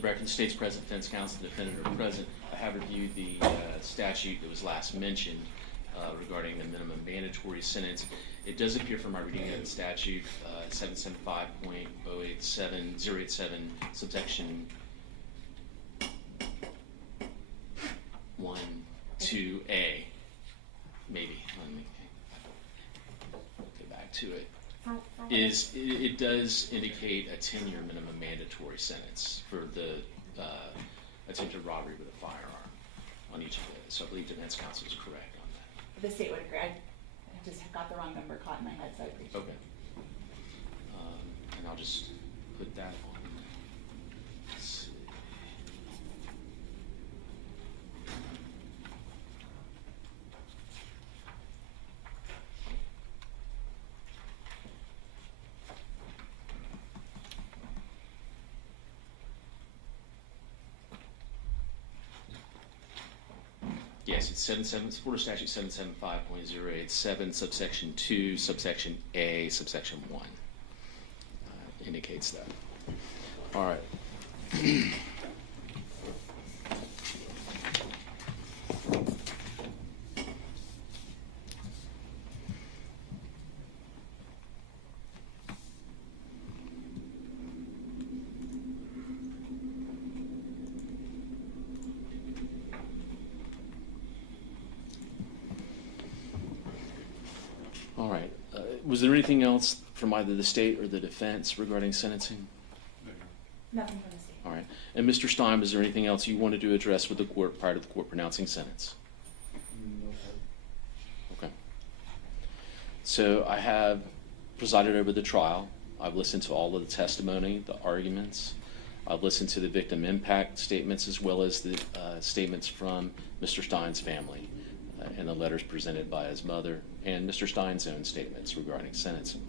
the record, the state's present, defense counsel, defendant are present. I have reviewed the statute that was last mentioned regarding the minimum mandatory sentence. It does appear from my reading of the statute, 775.087, subsection 1, 2A, maybe. Let me go back to it. It does indicate a 10-year minimum mandatory sentence for the attempted robbery with a firearm on each of it. So I believe defense counsel is correct on that. The state would agree. I just got the wrong number caught in my head, so I appreciate Okay. And I'll just put that on. Let's see. Yes, it's Florida Statute 775.087, subsection 2, subsection A, subsection 1. Indicates that. All right. All right. Was there anything else from either the state or the defense regarding sentencing? Nothing from the state. All right. And Mr. Stein, was there anything else you wanted to address with the court prior to the court pronouncing sentence? No. Okay. So I have presided over the trial. I've listened to all of the testimony, the arguments. I've listened to the victim impact statements as well as the statements from Mr. Stein's family and the letters presented by his mother and Mr. Stein's own statements regarding sentencing.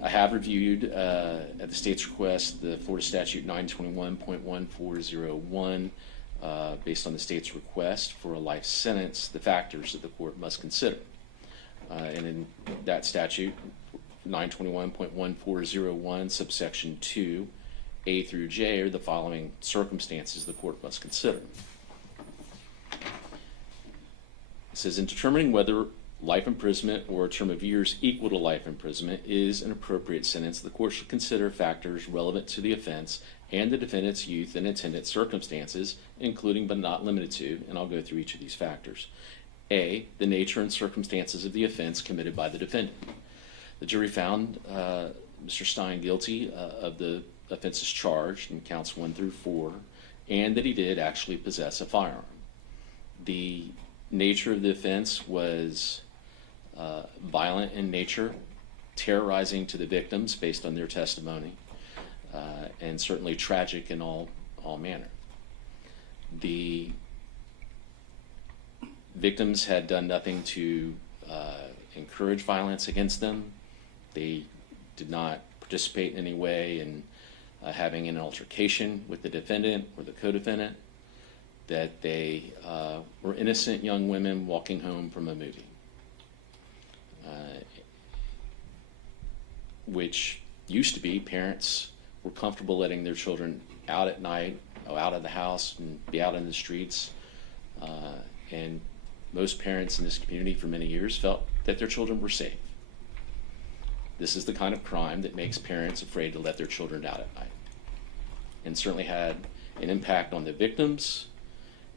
I have reviewed, at the state's request, the Florida Statute 921.1401, based on the state's request for a life sentence, the factors that the court must consider. And in that statute, 921.1401, subsection 2, A through J, are the following circumstances the court must consider. It says, in determining whether life imprisonment or a term of years equal to life imprisonment is an appropriate sentence, the court should consider factors relevant to the offense and the defendant's youth and attendant circumstances, including but not limited to, and I'll go through each of these factors. A, the nature and circumstances of the offense committed by the defendant. The jury found Mr. Stein guilty of the offenses charged in counts 1 through 4, and that he did actually possess a firearm. The nature of the offense was violent in nature, terrorizing to the victims based on their testimony, and certainly tragic in all manner. The victims had done nothing to encourage violence against them. They did not participate in any way in having an altercation with the defendant or the co-defendant, that they were innocent young women walking home from a movie, which used to be parents were comfortable letting their children out at night, out of the house and be out in the streets, and most parents in this community for many years felt that their children were safe. This is the kind of crime that makes parents afraid to let their children out at night, and certainly had an impact on the victims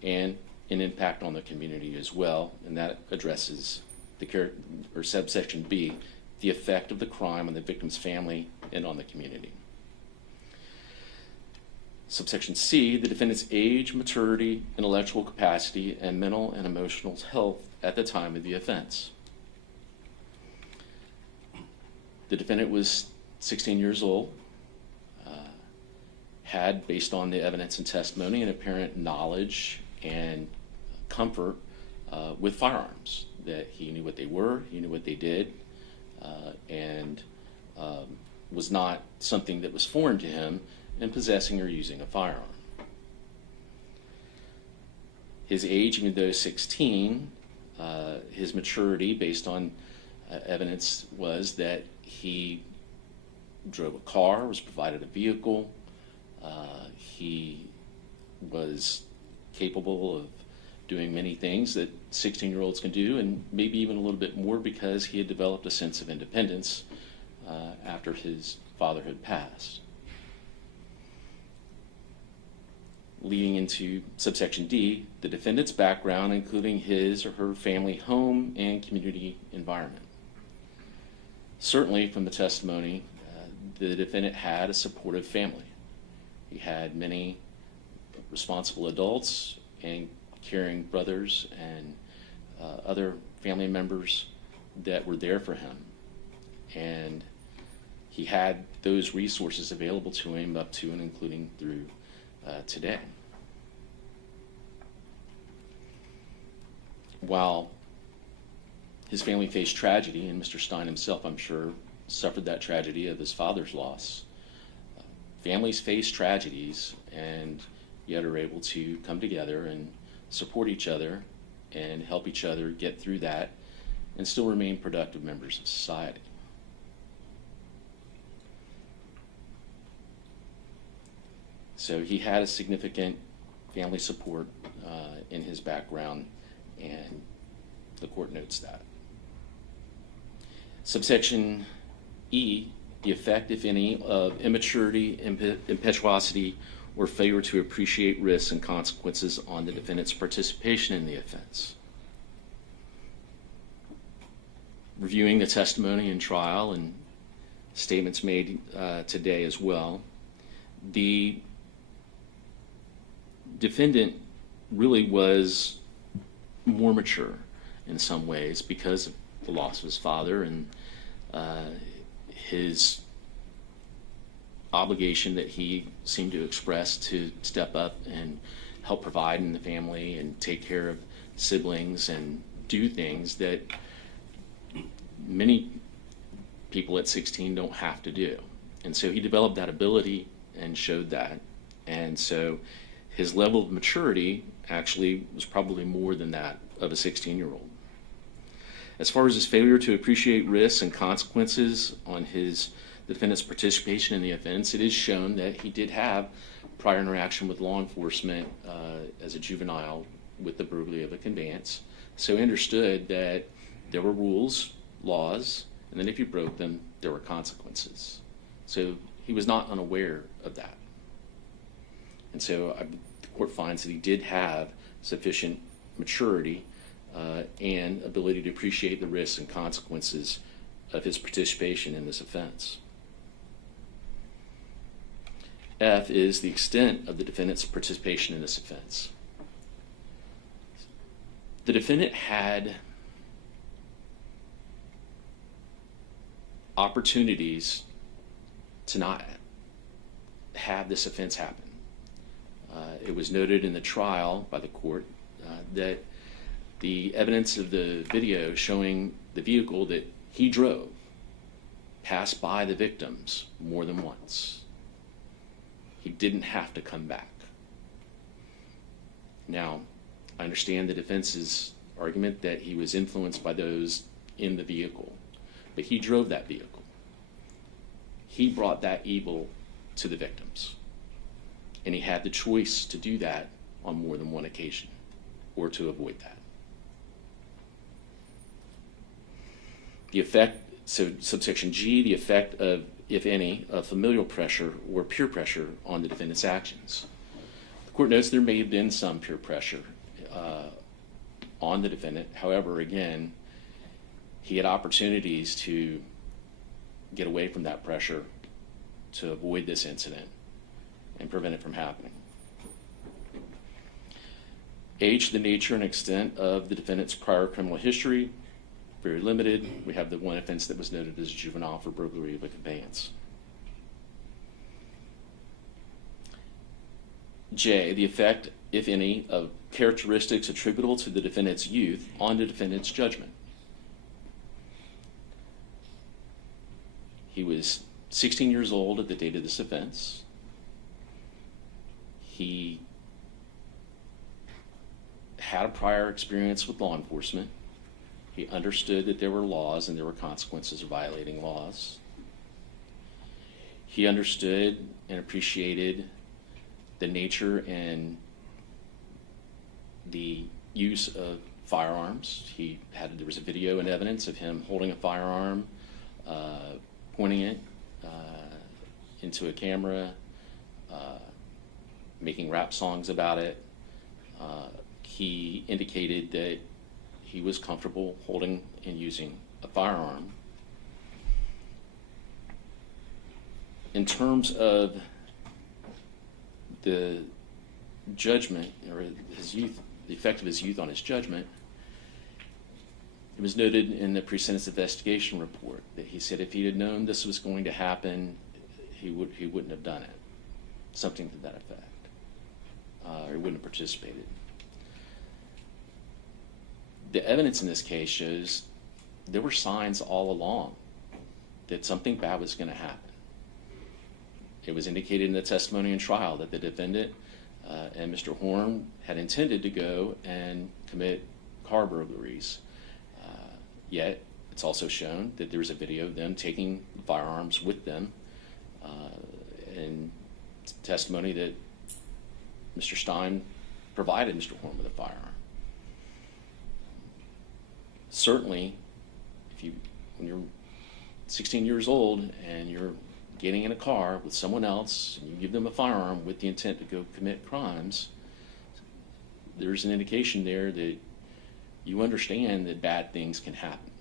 and an impact on the community as well, and that addresses the subsection B, the effect of the crime on the victim's family and on the community. Subsection C, the defendant's age, maturity, intellectual capacity, and mental and emotional health at the time of the offense. The defendant was 16 years old, had, based on the evidence and testimony, an apparent knowledge and comfort with firearms, that he knew what they were, he knew what they did, and was not something that was foreign to him in possessing or using a firearm. His age, even though 16, his maturity, based on evidence, was that he drove a car, was provided a vehicle, He was capable of doing many things that 16-year-olds can do, and maybe even a little bit more, because he had developed a sense of independence after his father had passed. Leading into subsection D, the defendant's background, including his or her family home and community environment. Certainly from the testimony, the defendant had a supportive family. He had many responsible adults and caring brothers and other family members that were there for him. And he had those resources available to him up to and including through today. While his family faced tragedy, and Mr. Stein himself, I'm sure, suffered that tragedy of his father's loss, families face tragedies and yet are able to come together and support each other and help each other get through that and still remain productive members of society. So he had a significant family support in his background, and the court notes that. Subsection E, the effect, if any, of immaturity, impetuosity, or failure to appreciate risks and consequences on the defendant's participation in the offense. Reviewing the testimony in trial and statements made today as well, the defendant really was more mature in some ways because of the loss of his father and his obligation that he seemed to express to step up and help provide in the family and take care of siblings and do things that many people at 16 don't have to do. And so he developed that ability and showed that. And so his level of maturity actually was probably more than that of a 16-year-old. As far as his failure to appreciate risks and consequences on the defendant's participation in the offense, it is shown that he did have prior interaction with law enforcement as a juvenile with the burglary of a conveyance. So he understood that there were rules, laws, and then if you broke them, there were consequences. So he was not unaware of that. And so the court finds that he did have sufficient maturity and ability to appreciate the risks and consequences of his participation in this offense. F is the extent of the defendant's participation in this offense. The defendant had opportunities to not have this offense happen. It was noted in the trial by the court that the evidence of the video showing the vehicle that he drove passed by the victims more than once. He didn't have to come back. Now, I understand the defense's argument that he was influenced by those in the vehicle, but he drove that vehicle. He brought that evil to the victims, and he had the choice to do that on more than one occasion or to avoid that. The effect, so subsection G, the effect of, if any, of familial pressure or peer pressure on the defendant's actions. The court notes there may have been some peer pressure on the defendant. However, again, he had opportunities to get away from that pressure to avoid this incident and prevent it from happening. H, the nature and extent of the defendant's prior criminal history. Very limited. We have the one offense that was noted as juvenile for burglary of a conveyance. J, the effect, if any, of characteristics attributable to the defendant's youth on the defendant's judgment. He was 16 years old at the date of this offense. He had a prior experience with law enforcement. He understood that there were laws and there were consequences of violating laws. He understood and appreciated the nature and the use of firearms. There was a video and evidence of him holding a firearm, pointing it into a camera, making rap songs about it. He indicated that he was comfortable holding and using a firearm. In terms of the judgment, or his youth, the effect of his youth on his judgment, it was noted in the pre-sentence investigation report that he said if he had known this was going to happen, he wouldn't have done it. Something to that effect. Or he wouldn't have participated. The evidence in this case shows there were signs all along that something bad was going to happen. It was indicated in the testimony and trial that the defendant and Mr. Horn had intended to go and commit car burglaries. Yet, it's also shown that there was a video of them taking firearms with them, and testimony that Mr. Stein provided Mr. Horn with a firearm. Certainly, when you're 16 years old and you're getting in a car with someone else and you give them a firearm with the intent to go commit crimes, there's an indication there that you understand that bad things can happen.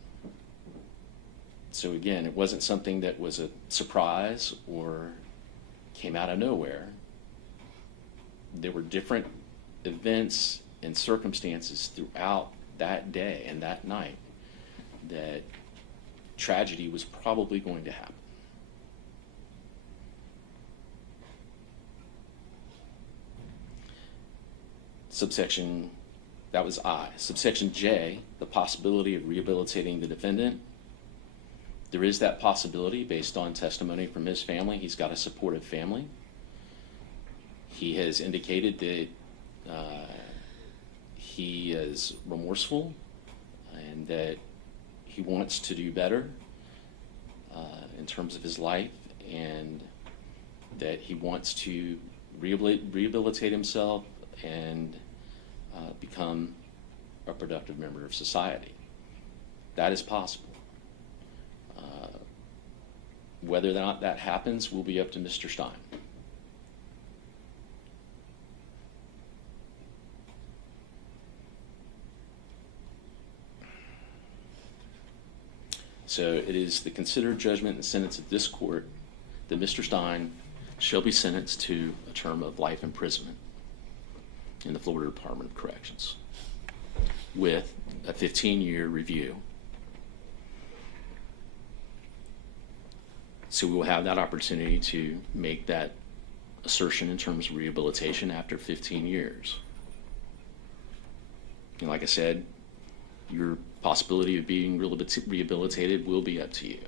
So again, it wasn't something that was a surprise or came out of nowhere. There were different events and circumstances throughout that day and that night that tragedy was probably going to happen. Subsection, that was I. Subsection J, the possibility of rehabilitating the defendant. There is that possibility based on testimony from his family. He's got a supportive family. He has indicated that he is remorseful and that he wants to do better in terms of his life, and that he wants to rehabilitate himself and become a productive member of society. That is possible. Whether or not that happens will be up to Mr. Stein. So it is the considered judgment and sentence of this court that Mr. Stein shall be sentenced to a term of life imprisonment in the Florida Department of Corrections with a 15-year review. So we will have that opportunity to make that assertion in terms of rehabilitation after 15 years. And like I said, your possibility of being rehabilitated will be up to you.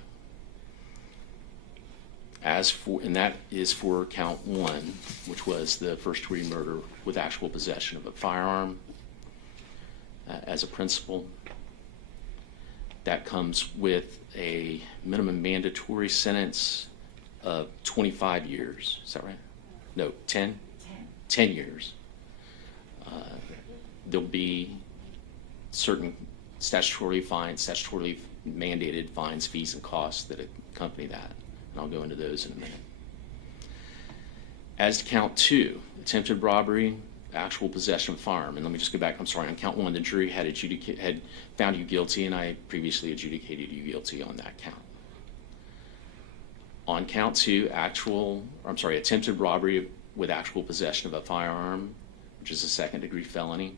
And that is for count 1, which was the first-degree murder with actual possession of a firearm as a principal. That comes with a minimum mandatory sentence of 25 years. Is that right? No, 10? 10 years. There'll be certain statutorily mandated fines, fees, and costs that accompany that. And I'll go into those in a minute. As to count 2, attempted robbery, actual possession of firearm. And let me just go back. I'm sorry. On count 1, the jury had found you guilty, and I previously adjudicated you guilty on that count. On count 2, attempted robbery with actual possession of a firearm, which is a second-degree felony.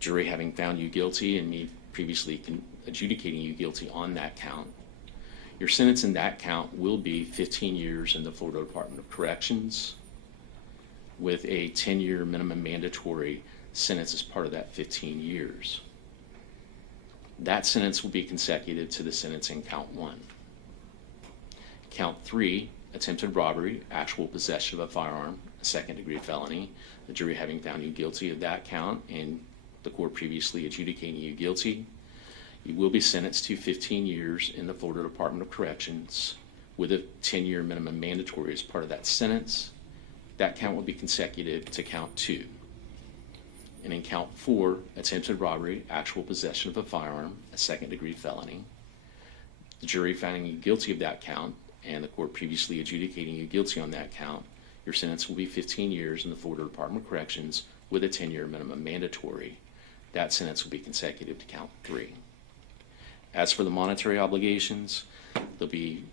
Jury having found you guilty and me previously adjudicating you guilty on that count. Your sentence in that count will be 15 years in the Florida Department of Corrections with a 10-year minimum mandatory sentence as part of that 15 years. That sentence will be consecutive to the sentence in count 1. Count 3, attempted robbery, actual possession of a firearm, a second-degree felony. The jury having found you guilty of that count and the court previously adjudicating you guilty, you will be sentenced to 15 years in the Florida Department of Corrections with a 10-year minimum mandatory as part of that sentence that count will be consecutive to count 2. And in count 4, attempted robbery, actual possession of a firearm, a second-degree felony. The jury finding you guilty of that count, and the court previously adjudicating you guilty on that count, your sentence will be 15 years in the Florida Department of Corrections with a 10-year minimum mandatory. That sentence will be consecutive to count 3. As for the monetary obligations, there'll be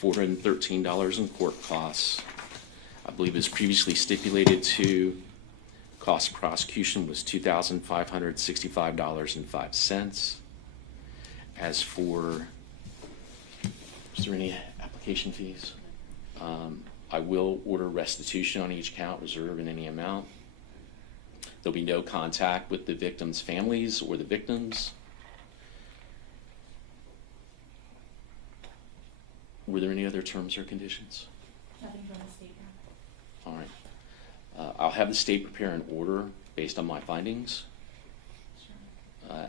$413 in court costs. I believe it was previously stipulated to cost of prosecution was $2,565.05. As for, is there any application fees? I will order restitution on each count, reserve in any amount. There'll be no contact with the victims' families or the victims. Were there any other terms or conditions? Nothing from the state now. All right. I'll have the state prepare an order based on my findings Sure.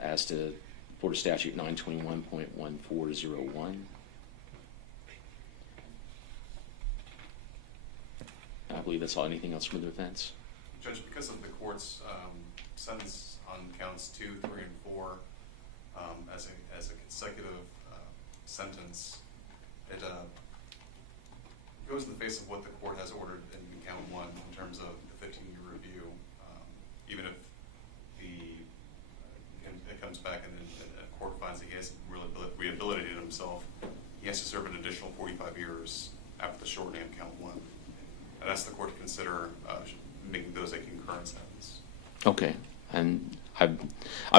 as to Florida Statute 921.1401. I believe that's all. Anything else from the defense? Judge, because of the court's sentence on counts 2, 3, and 4 as a consecutive sentence, it goes in the face of what the court has ordered in count 1 in terms of the 15-year review. Even if it comes back and the court finds that he hasn't really rehabilitated himself, he has to serve an additional 45 years after the shortening of count 1. And that's the court to consider making those a concurrent sentence. Okay. And I've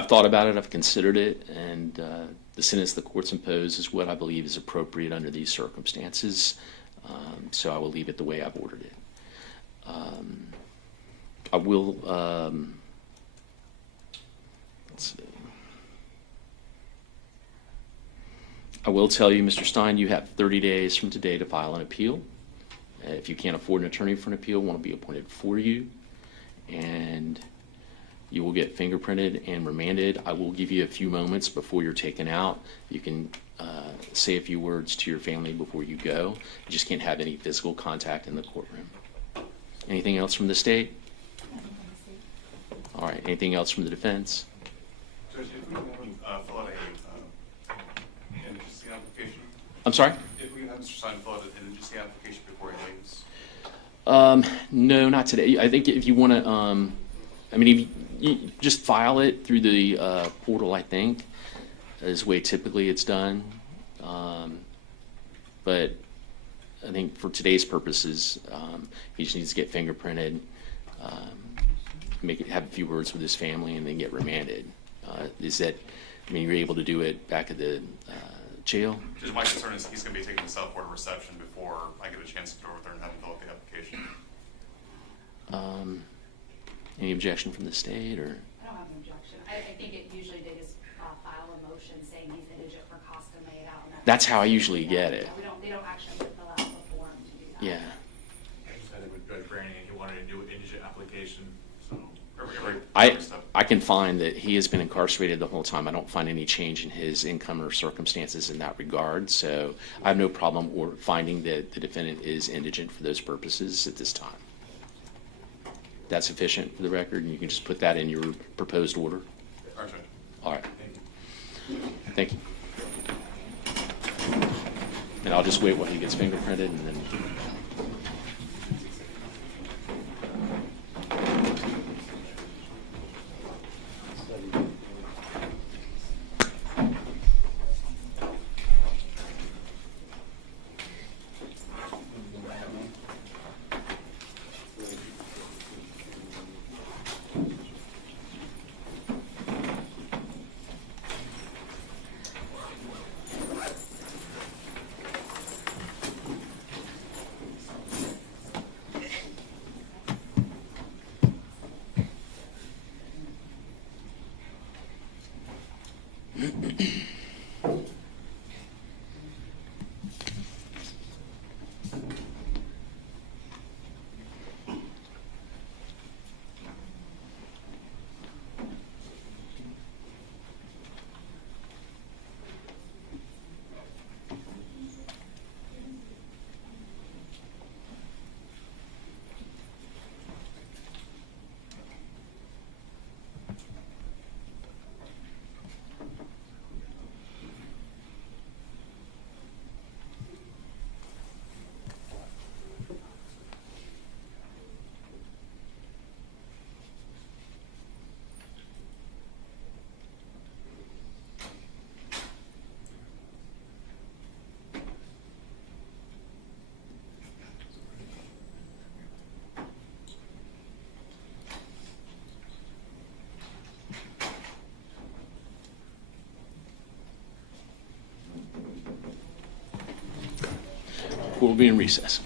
thought about it. I've considered it, and the sentence the court's imposed is what I believe is appropriate under these circumstances. So I will leave it the way I've ordered it. I will. Let's see. I will tell you, Mr. Stein, you have 30 days from today to file an appeal. If you can't afford an attorney for an appeal, one will be appointed for you, and you will get fingerprinted and remanded. I will give you a few moments before you're taken out. You can say a few words to your family before you go. You just can't have any physical contact in the courtroom. Anything else from the state? Nothing from the state. All right. Anything else from the defense? Judge, if we fill out an indigency application, I'm sorry? if we have Mr. Stein fill out an indigency application before he leaves, No, not today. I think if you want to, I mean, if you just file it through the portal, I think, is the way typically it's done. But I think for today's purposes, he just needs to get fingerprinted, have a few words with his family, and then get remanded. Is that, I mean, you're able to do it back at the jail? Judge, my concern is he's going to be taking the South Florida reception before I get a chance to go over there and have him fill out the application. Any objection from the state, or? I don't have an objection. I think it usually they just file a motion saying he's indigent for cost of made out. And That's how I usually get it. They don't actually fill out the form to do that. Yeah. I just had it with Judge Branning, and he wanted to do an indigent application, so. I can find that he has been incarcerated the whole time. I don't find any change in his income or circumstances in that regard. So I have no problem or finding that the defendant is indigent for those purposes at this time. That's sufficient for the record, and you can just put that in your proposed order. All right, Judge. All right. Thank you. Thank you. And I'll just wait while he gets fingerprinted, and then. Court will be in recess.